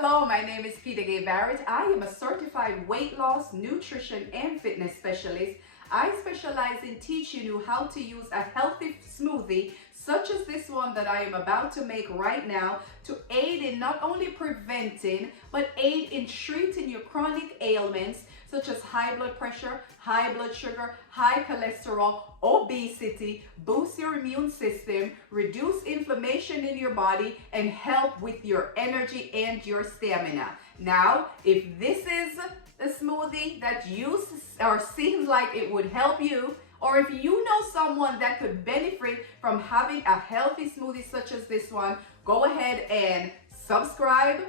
Hello, my name is Peter Gay Barrett. I am a certified weight loss, nutrition, and fitness specialist. I specialize in teaching you how to use a healthy smoothie such as this one that I am about to make right now to aid in not only preventing but aid in treating your chronic ailments such as high blood pressure, high blood sugar, high cholesterol, obesity, boost your immune system, reduce inflammation in your body, and help with your energy and your stamina. Now, if this is a smoothie that you or seems like it would help you, or if you know someone that could benefit from having a healthy smoothie such as this one, go ahead and subscribe.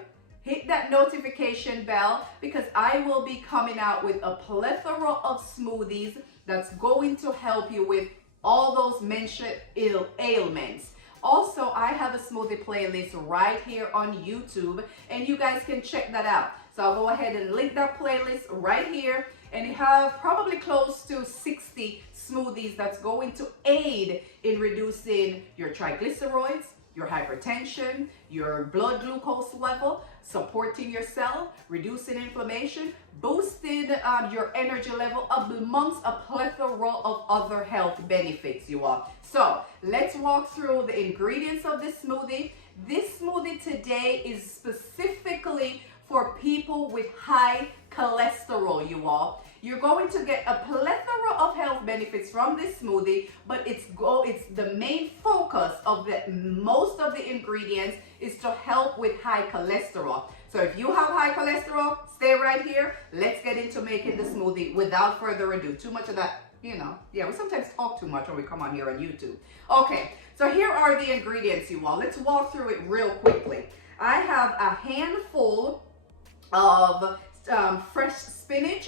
Hit that notification bell because I will be coming out with a plethora of smoothies that's going to help you with all those mentioned ailments. Also, I have a smoothie playlist right here on YouTube and you guys can check that out. So I'll go ahead and link that playlist right here, and you have probably close to 60 smoothies that's going to aid in reducing your triglycerides, your hypertension, your blood glucose level, supporting your cell, reducing inflammation, boosting your energy level, amongst a plethora of other health benefits, you all. So let's walk through the ingredients of this smoothie. This smoothie today is specifically for people with high cholesterol, you all. You're going to get a plethora of health benefits from this smoothie, but it's the main focus of most of the ingredients is to help with high cholesterol. So if you have high cholesterol, stay right here. Let's get into making the smoothie without further ado. Too much of that, we sometimes talk too much when we come on here on YouTube. Okay, so here are the ingredients, you all. Let's walk through it real quickly. I have a handful of fresh spinach.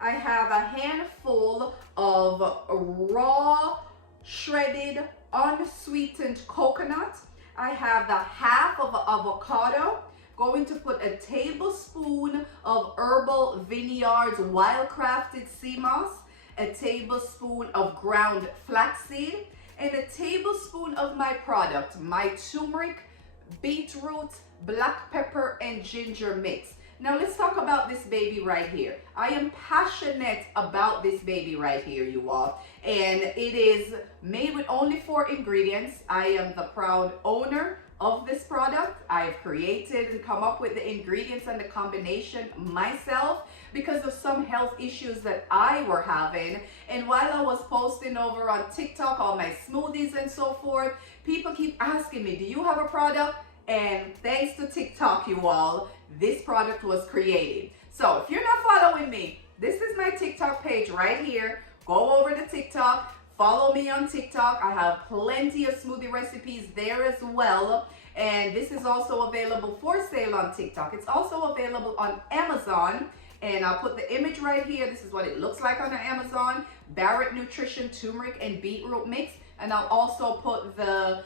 I have a handful of raw, shredded, unsweetened coconut. I have the half of an avocado. Going to put a tablespoon of Herbal Vineyards Wild Crafted Sea Moss, a tablespoon of ground flaxseed, and a tablespoon of my product, my turmeric, beetroot, black pepper, and ginger mix. Now let's talk about this baby right here. I am passionate about this baby right here, you all. And it is made with only 4 ingredients. I am the proud owner of this product. I've created and come up with the ingredients and the combination myself because of some health issues that I were having. And while I was posting over on TikTok all my smoothies and so forth, people keep asking me, do you have a product? And thanks to TikTok, you all, this product was created. So if you're not following me, this is my TikTok page right here. Go over to TikTok, follow me on TikTok. I have plenty of smoothie recipes there as well. And this is also available for sale on TikTok. It's also available on Amazon. And I'll put the image right here. This is what it looks like on the Amazon. Barrett Nutrition Turmeric and Beetroot Mix. And I'll also put the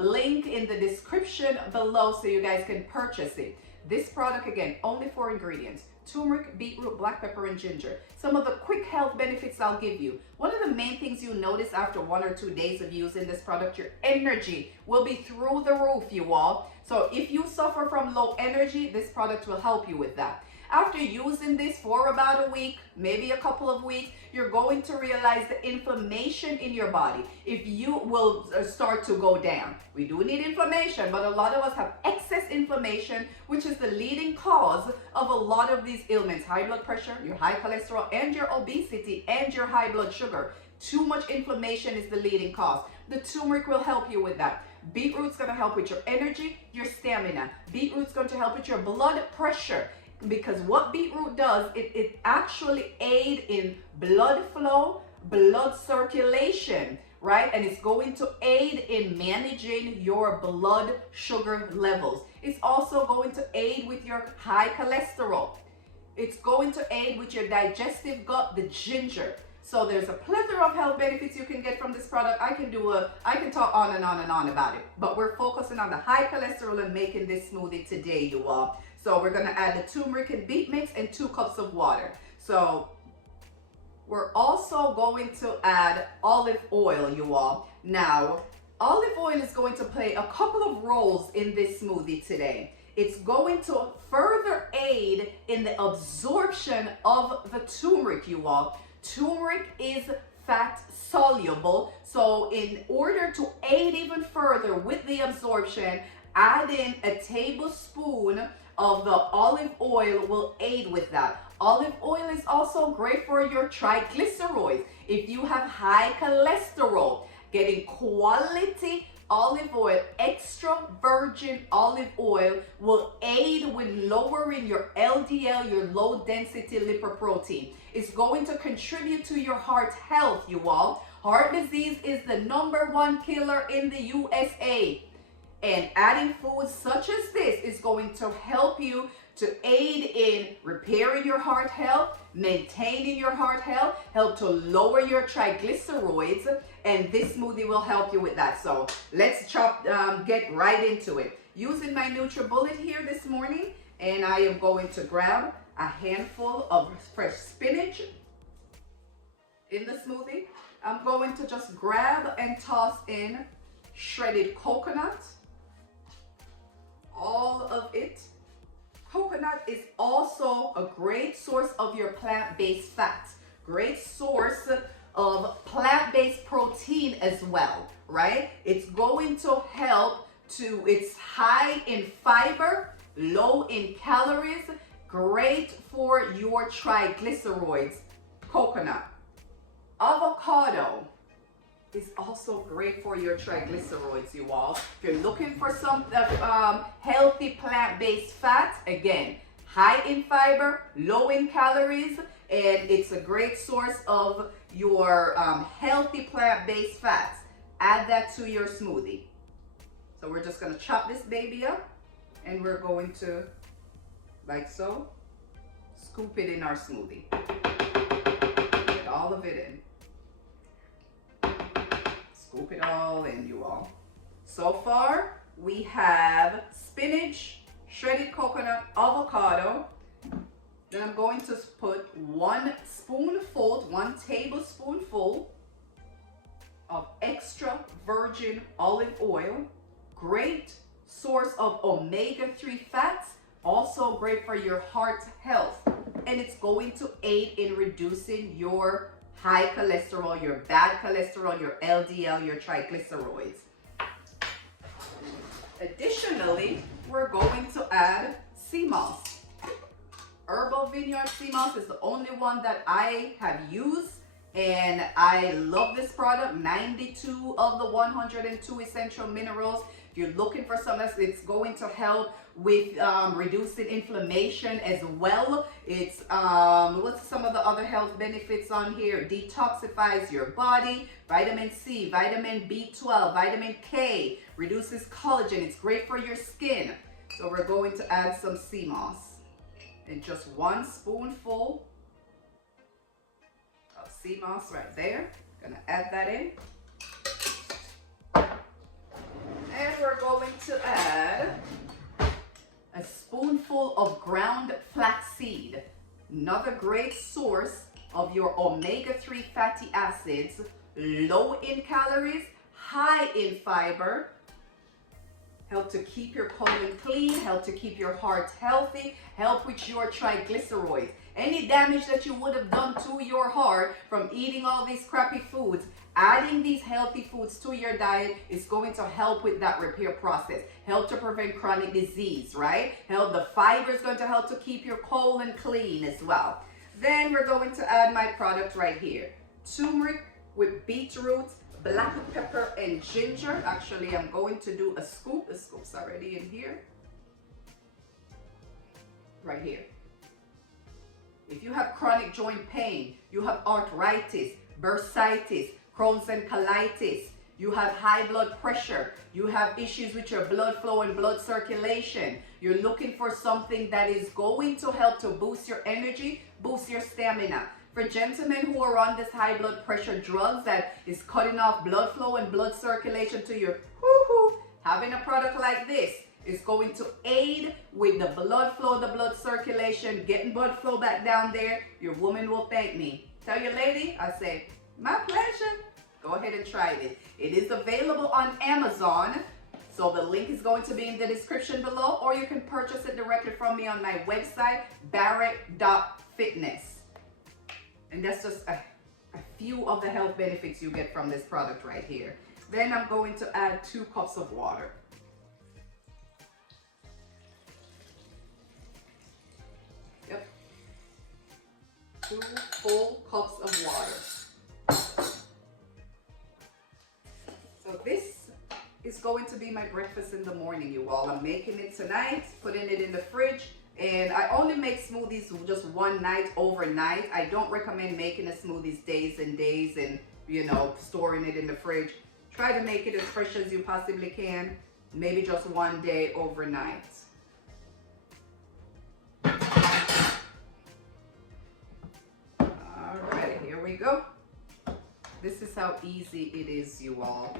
link in the description below so you guys can purchase it. This product, again, only 4 ingredients: turmeric, beetroot, black pepper, and ginger. Some of the quick health benefits I'll give you. One of the main things you'll notice after 1 or 2 days of using this product, your energy will be through the roof, you all. So if you suffer from low energy, this product will help you with that. After using this for about a week, maybe a couple of weeks, you're going to realize the inflammation in your body, if you will start to go down. We do need inflammation, but a lot of us have excess inflammation, which is the leading cause of a lot of these ailments: high blood pressure, your high cholesterol, and your obesity, and your high blood sugar. Too much inflammation is the leading cause. The turmeric will help you with that. Beetroot's going to help with your energy, your stamina. Beetroot's going to help with your blood pressure. Because what beetroot does, it actually aids in blood flow, blood circulation, right? And it's going to aid in managing your blood sugar levels. It's also going to aid with your high cholesterol. It's going to aid with your digestive gut, the ginger. So there's a plethora of health benefits you can get from this product. I can talk on and on and on about it, but we're focusing on the high cholesterol and making this smoothie today, you all. So we're gonna add the turmeric and beet mix and 2 cups of water. So we're also going to add olive oil, you all. Now, olive oil is going to play a couple of roles in this smoothie today. It's going to further aid in the absorption of the turmeric, you all. Turmeric is fat soluble, so in order to aid even further with the absorption, add in a tablespoon of the olive oil will aid with that. Olive oil is also great for your triglycerides. If you have high cholesterol, getting quality olive oil, extra virgin olive oil, will aid with lowering your LDL, your low density lipoprotein. It's going to contribute to your heart health, you all. Heart disease is the #1 killer in the USA. And adding foods such as this is going to help you to aid in repairing your heart health, maintaining your heart health, help to lower your triglycerides, and this smoothie will help you with that. So let's get right into it. Using my NutriBullet here this morning, and I am going to grab a handful of fresh spinach in the smoothie. I'm going to just grab and toss in shredded coconut, all of it. Coconut is also a great source of your plant-based fats, great source of plant-based protein as well, right? It's going to help it's high in fiber, low in calories, great for your triglycerides. Coconut. Avocado is also great for your triglycerides, you all. If you're looking for some healthy plant-based fats, again, high in fiber, low in calories, and it's a great source of your healthy plant-based fats. Add that to your smoothie. So we're just gonna chop this baby up, and we're going to, like so, scoop it in our smoothie. Get all of it in. Scoop it all in, you all. So far, we have spinach, shredded coconut, avocado. Then I'm going to put 1 tablespoonful of extra virgin olive oil. Great source of omega-3 fats, also great for your heart health. And it's going to aid in reducing your high cholesterol, your bad cholesterol, your LDL, your triglycerides. Additionally, we're going to add sea moss. Herbal Vineyard sea moss is the only one that I have used, and I love this product. 92 of the 102 essential minerals. If you're looking for something else, it's going to help with reducing inflammation as well. It's what's some of the other health benefits on here? Detoxifies your body, vitamin C, vitamin B12, vitamin K, reduces collagen. It's great for your skin. So we're going to add some sea moss, and just 1 spoonful of sea moss right there. Gonna add that in. And we're going to add a spoonful of ground flaxseed, another great source of your omega-3 fatty acids, low in calories, high in fiber, help to keep your colon clean, help to keep your heart healthy, help with your triglycerides. Any damage that you would have done to your heart from eating all these crappy foods, adding these healthy foods to your diet is going to help with that repair process, help to prevent chronic disease, right? The fiber is going to help to keep your colon clean as well. Then we're going to add my product right here. Turmeric with beetroot, black pepper, and ginger. Actually, I'm going to do a scoop. The scoop's already in here. Right here. If you have chronic joint pain, you have arthritis, bursitis, Crohn's and colitis, you have high blood pressure, you have issues with your blood flow and blood circulation, you're looking for something that is going to help to boost your energy, boost your stamina. For gentlemen who are on this high blood pressure drugs that is cutting off blood flow and blood circulation to your having a product like this is going to aid with the blood flow, the blood circulation, getting blood flow back down there. Your woman will thank me. Tell your lady, I say, my pleasure. Go ahead and try it. It is available on Amazon So the link is going to be in the description below, or you can purchase it directly from me on my website, barrett.fitness. And that's just a few of the health benefits you get from this product right here. Then I'm going to add 2 cups of water. Yep. 2 full cups of water. So this is going to be my breakfast in the morning, you all. I'm making it tonight, putting it in the fridge. And I only make smoothies just one night, overnight. I don't recommend making a smoothies days and days and, you know, storing it in the fridge. Try to make it as fresh as you possibly can. Maybe just one day overnight. Alright, here we go. This is how easy it is, you all.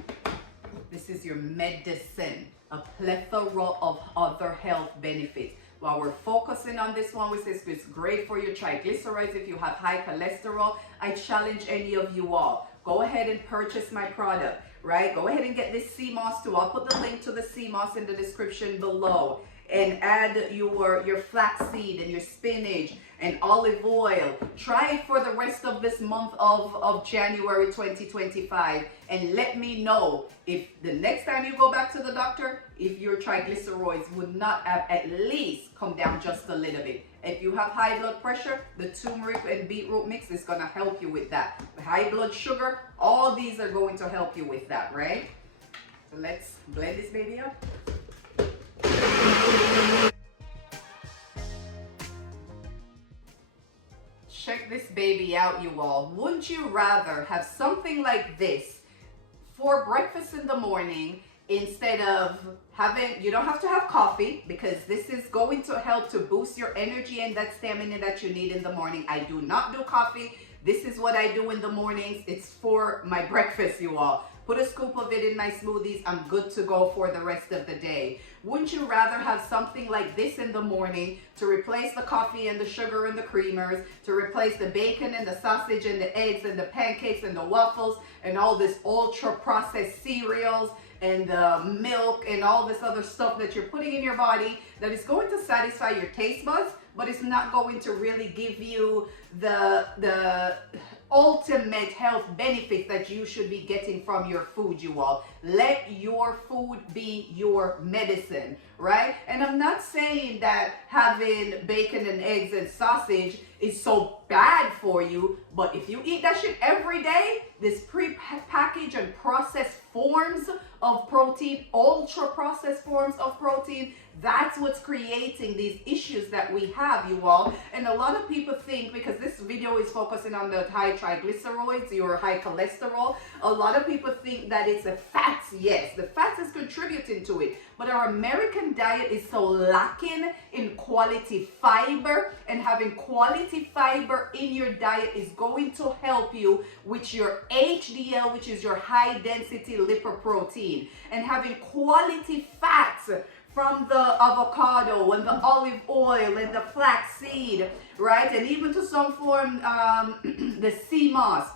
This is your medicine, a plethora of other health benefits. While we're focusing on this one, which is it's great for your triglycerides if you have high cholesterol, I challenge any of you all. Go ahead and purchase my product, right? Go ahead and get this sea moss too. I'll put the link to the sea moss in the description below. And add your flaxseed and your spinach and olive oil. Try it for the rest of this month of January 2025, and let me know if the next time you go back to the doctor, if your triglycerides would not have at least come down just a little bit. If you have high blood pressure, the turmeric and beetroot mix is going to help you with that. High blood sugar, all these are going to help you with that, right? So let's blend this baby up. Check this baby out, you all. Wouldn't you rather have something like this for breakfast in the morning instead of having, you don't have to have coffee, because this is going to help to boost your energy and that stamina that you need in the morning. I do not do coffee. This is what I do in the mornings. It's for my breakfast, you all. Put a scoop of it in my smoothies. I'm good to go for the rest of the day. Wouldn't you rather have something like this in the morning to replace the coffee and the sugar and the creamers, to replace the bacon and the sausage and the eggs and the pancakes and the waffles and all this ultra processed cereals and the milk and all this other stuff that you're putting in your body that is going to satisfy your taste buds, but it's not going to really give you the ultimate health benefits that you should be getting from your food, you all. Let your food be your medicine, right? And I'm not saying that having bacon and eggs and sausage is so bad for you, but if you eat that shit every day, this pre-packaged and processed forms of protein, ultra processed forms of protein, that's what's creating these issues that we have, you all. And a lot of people think, because this video is focusing on the high triglycerides, your high cholesterol, a lot of people think that it's the fats. Yes, the fats is contributing to it, but our American diet is so lacking in quality fiber, and having quality fiber in your diet is going to help you with your HDL, which is your high density lipoprotein, and having quality fats from the avocado and the olive oil and the flaxseed, right? And even to some form, the sea moss,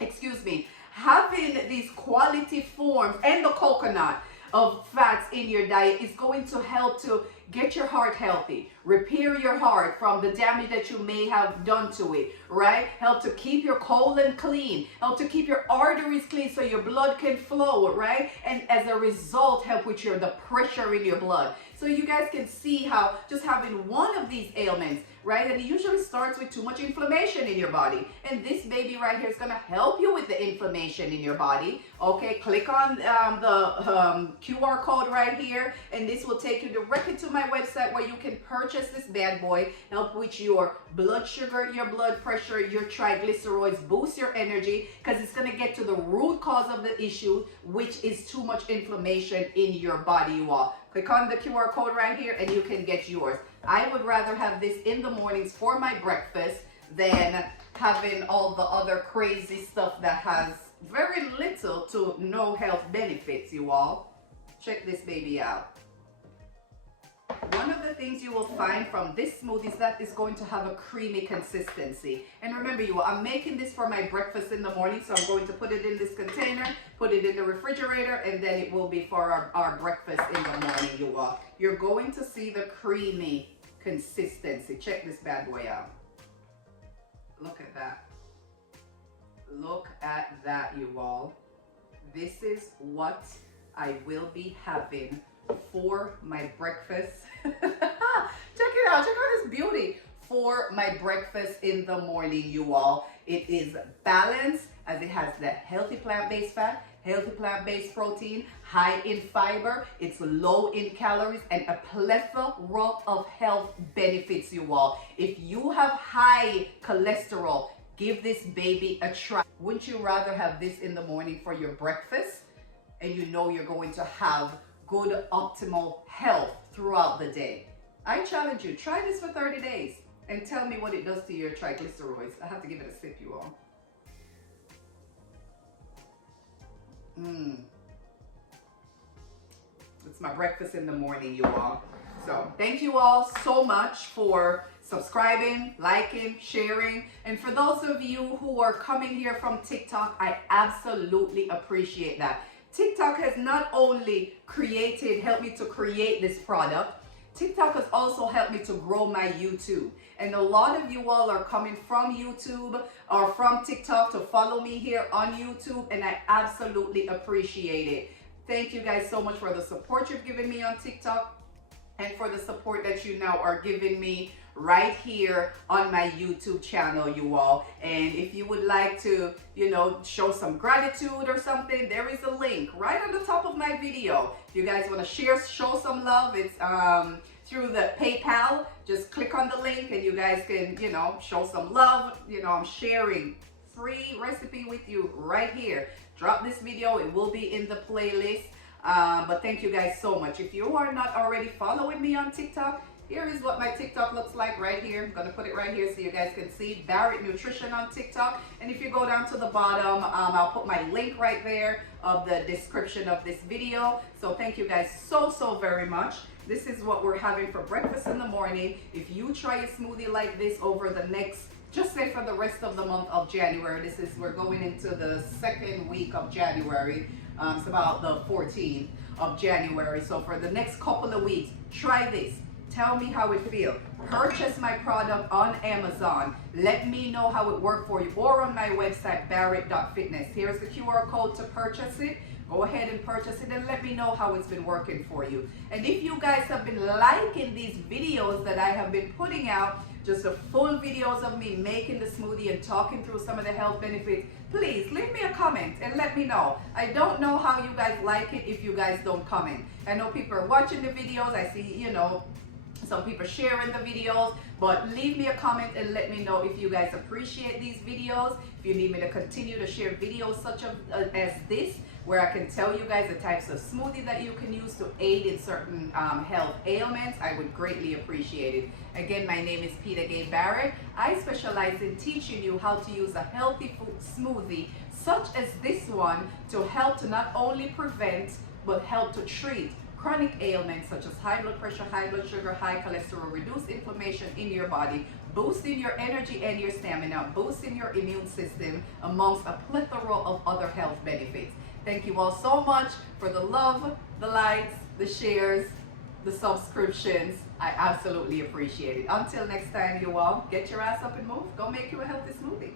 excuse me, having these quality forms and the coconut of fats in your diet is going to help to get your heart healthy, repair your heart from the damage that you may have done to it, right? Help to keep your colon clean, help to keep your arteries clean so your blood can flow, right? And as a result, help with the pressure in your blood. So you guys can see how just having one of these ailments, right? And it usually starts with too much inflammation in your body. And this baby right here is going to help you with the inflammation in your body. Okay, click on the QR code right here, and this will take you directly to my website where you can purchase this bad boy, help with your blood sugar, your blood pressure, your triglycerides, boost your energy, because it's going to get to the root cause of the issue, which is too much inflammation in your body, you all. Click on the QR code right here and you can get yours. I would rather have this in the mornings for my breakfast than having all the other crazy stuff that has very little to no health benefits, you all. Check this baby out. One of the things you will find from this smoothie is that it's going to have a creamy consistency. And remember, I'm making this for my breakfast in the morning, so I'm going to put it in this container, put it in the refrigerator, and then it will be for our breakfast in the morning, you all. You're going to see the creamy consistency. Check this bad boy out. Look at that. Look at that, you all. This is what I will be having for my breakfast. Check it out. Check out this beauty for my breakfast in the morning, you all. It is balanced as it has the healthy plant-based fat, healthy plant-based protein, high in fiber, it's low in calories, and a plethora of health benefits, you all. If you have high cholesterol, give this baby a try. Wouldn't you rather have this in the morning for your breakfast? And you know you're going to have good optimal health throughout the day. I challenge you, try this for 30 days and tell me what it does to your triglycerides. I have to give it a sip, you all. It's my breakfast in the morning, you all. So thank you all so much for subscribing, liking, sharing. And for those of you who are coming here from TikTok, I absolutely appreciate that. TikTok has not only helped me to create this product, TikTok has also helped me to grow my YouTube. And a lot of you all are coming from YouTube or from TikTok to follow me here on YouTube, and I absolutely appreciate it. Thank you guys so much for the support you've given me on TikTok and for the support that you now are giving me right here on my YouTube channel, you all. And if you would like to, show some gratitude or something, there is a link right on the top of my video. If you guys want to show some love, it's through the PayPal. Just click on the link and you guys can, show some love. I'm sharing free recipe with you right here. Drop this video, it will be in the playlist. But thank you guys so much. If you are not already following me on TikTok, here is what my TikTok looks like right here. I'm going to put it right here so you guys can see Barrett Nutrition on TikTok. And if you go down to the bottom, I'll put my link right there of the description of this video. So thank you guys so very much. This is what we're having for breakfast in the morning. If you try a smoothie like this over the next, just say for the rest of the month of January, we're going into the second week of January. It's about the 14th of January. So for the next couple of weeks, try this. Tell me how it feels. Purchase my product on Amazon. Let me know how it worked for you, or on my website, barrett.fitness. Here's the QR code to purchase it. Go ahead and purchase it and let me know how it's been working for you. And if you guys have been liking these videos that I have been putting out, just the full videos of me making the smoothie and talking through some of the health benefits, please leave me a comment and let me know. I don't know how you guys like it if you guys don't comment. I know people are watching the videos. I see, some people sharing the videos, but leave me a comment and let me know if you guys appreciate these videos. If you need me to continue to share videos such as this, where I can tell you guys the types of smoothie that you can use to aid in certain health ailments, I would greatly appreciate it. Again, my name is Peter Gay Barrett. I specialize in teaching you how to use a healthy food smoothie such as this one to help to not only prevent but help to treat chronic ailments such as high blood pressure, high blood sugar, high cholesterol, reduce inflammation in your body, boosting your energy and your stamina, boosting your immune system, amongst a plethora of other health benefits. Thank you all so much for the love, the likes, the shares, the subscriptions. I absolutely appreciate it. Until next time, you all, get your ass up and move. Go make you a healthy smoothie.